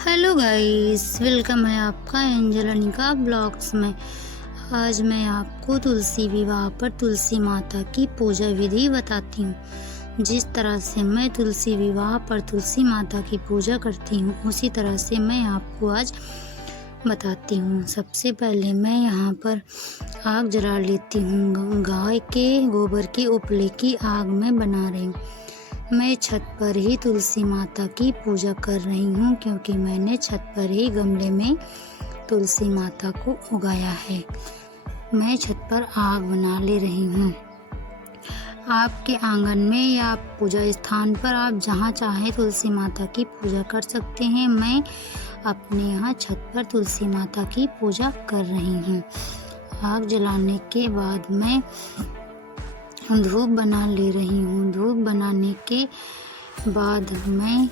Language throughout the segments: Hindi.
हेलो गाइस, वेलकम है आपका एंजल अनिका ब्लॉग्स में। आज मैं आपको तुलसी विवाह पर तुलसी माता की पूजा विधि बताती हूँ। जिस तरह से मैं तुलसी विवाह पर तुलसी माता की पूजा करती हूँ, उसी तरह से मैं आपको आज बताती हूँ। सबसे पहले मैं यहाँ पर आग जला लेती हूँ। गाय के गोबर के उपले की आग में बना रही हूँ। मैं छत पर ही तुलसी माता की पूजा कर रही हूँ, क्योंकि मैंने छत पर ही गमले में तुलसी माता को उगाया है। मैं छत पर आग बना ले रही हूँ। आपके आंगन में या पूजा स्थान पर आप जहाँ चाहे तुलसी माता की पूजा कर सकते हैं। मैं अपने यहाँ छत पर तुलसी माता की पूजा कर रही हूँ। आग जलाने के बाद मैं धूप बना ले रही हूँ। धूप बनाने के बाद मैं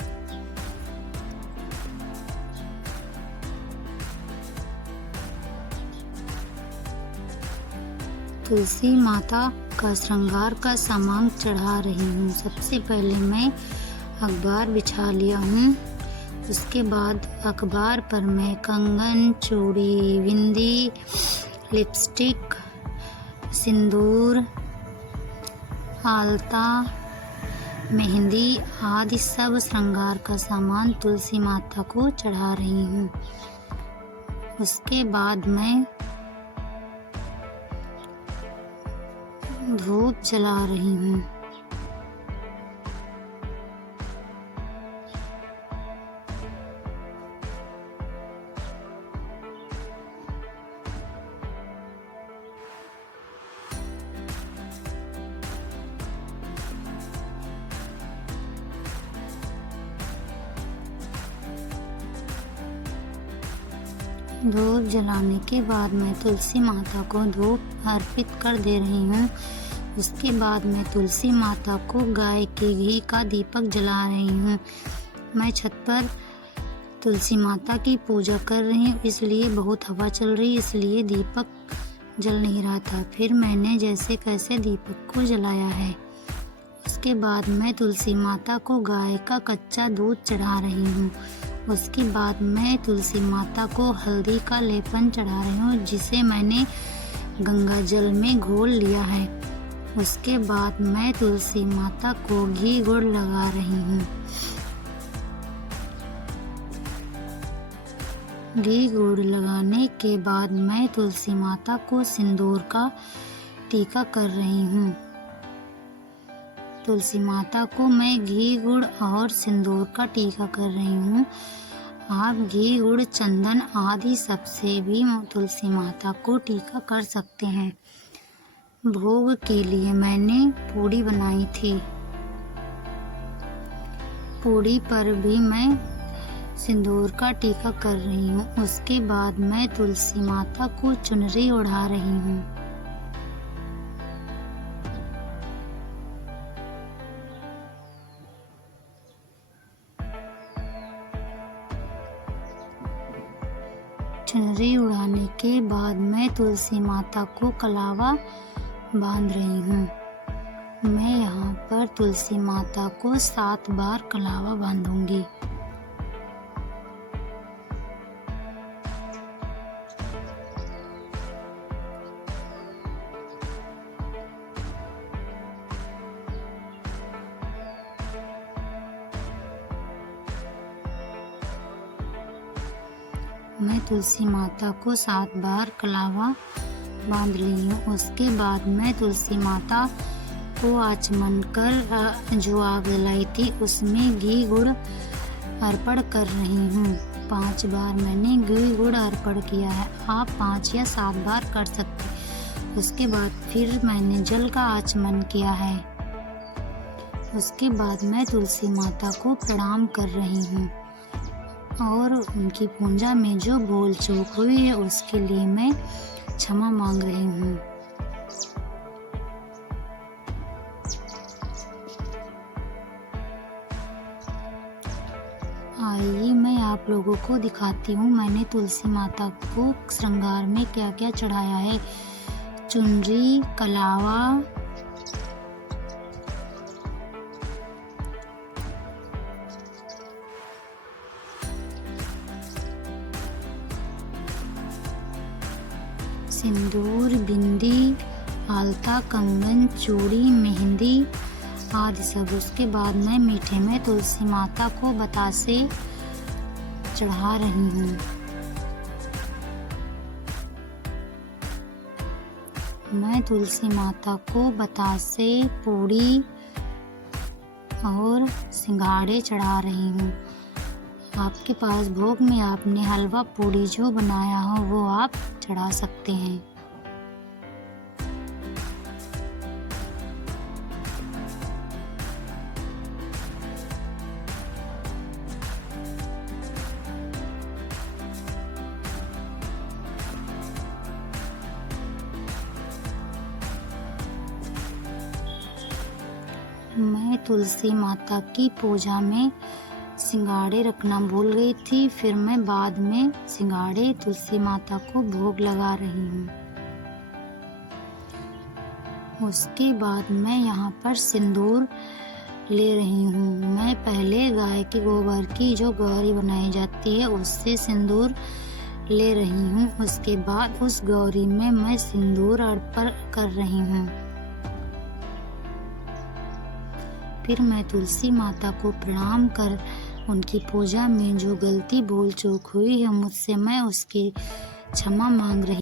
तुलसी माता का श्रृंगार का सामान चढ़ा रही हूँ। सबसे पहले मैं अखबार बिछा लिया हूँ। उसके बाद अखबार पर मैं कंगन, चूड़ी, बिंदी, लिपस्टिक, सिंदूर, आलता, मेहंदी आदि सब श्रृंगार का सामान तुलसी माता को चढ़ा रही हूँ। उसके बाद मैं धूप जला रही हूँ। धूप जलाने के बाद मैं तुलसी माता को धूप अर्पित कर दे रही हूँ। उसके बाद मैं तुलसी माता को गाय के घी का दीपक जला रही हूँ। मैं छत पर तुलसी माता की पूजा कर रही हूँ, इसलिए बहुत हवा चल रही, इसलिए दीपक जल नहीं रहा था। फिर मैंने जैसे कैसे दीपक को जलाया है। उसके बाद मैं तुलसी माता को गाय का कच्चा दूध चढ़ा रही हूँ। उसके बाद मैं तुलसी माता को हल्दी का लेपन चढ़ा रही हूँ, जिसे मैंने गंगा जल में घोल लिया है। उसके बाद मैं तुलसी माता को घी गुड़ लगा रही हूँ। घी गुड़ लगाने के बाद मैं तुलसी माता को सिंदूर का टीका कर रही हूँ। तुलसी माता को मैं घी गुड़ और सिंदूर का टीका कर रही हूँ। आप घी गुड़ चंदन आदि सबसे भी तुलसी माता को टीका कर सकते हैं। भोग के लिए मैंने पूड़ी बनाई थी। पूड़ी पर भी मैं सिंदूर का टीका कर रही हूँ। उसके बाद मैं तुलसी माता को चुनरी ओढ़ा रही हूँ। चुनरी उड़ाने के बाद मैं तुलसी माता को कलावा बांध रही हूँ। मैं यहाँ पर तुलसी माता को 7 बार कलावा बांधूंगी। मैं तुलसी माता को 7 बार कलावा बांध ली हूँ। उसके बाद मैं तुलसी माता को आचमन कर जो आग जलाई थी उसमें घी गुड़ अर्पण कर रही हूँ। 5 बार मैंने घी गुड़ अर्पण किया है। आप 5 या 7 बार कर सकते। उसके बाद फिर मैंने जल का आचमन किया है। उसके बाद मैं तुलसी माता को प्रणाम कर रही हूँ और उनकी पूजा में जो भूल चूक हुई है उसके लिए मैं क्षमा मांग रही हूँ। आइए मैं आप लोगों को दिखाती हूँ मैंने तुलसी माता को श्रृंगार में क्या क्या चढ़ाया है। चुनरी, कलावा, सिंदूर, बिंदी, आलता, कंगन, चूड़ी, मेहंदी आदि सब। उसके बाद मैं मीठे में तुलसी माता को बतासे चढ़ा रही हूँ। मैं तुलसी माता को बतासे, पूड़ी और सिंघाड़े चढ़ा रही हूँ। आपके पास भोग में आपने हलवा पूड़ी जो बनाया हो वो आप चढ़ा सकते हैं। मैं तुलसी माता की पूजा में सिंघाड़े रखना भूल गई थी, फिर मैं बाद में सिंघाड़े तुलसी माता को भोग लगा रही हूँ। उसके बाद मैं यहाँ पर सिंदूर ले रही हूँ। मैं पहले गाय के गोबर की जो गौरी बनाई जाती है उससे सिंदूर ले रही हूँ। उसके बाद उस गौरी में मैं सिंदूर अर्पण कर रही हूँ। फिर मैं तुलसी माता को प्रणाम कर उनकी पूजा में जो गलती भूल चूक हुई है मुझसे, मैं उसकी क्षमा मांग रही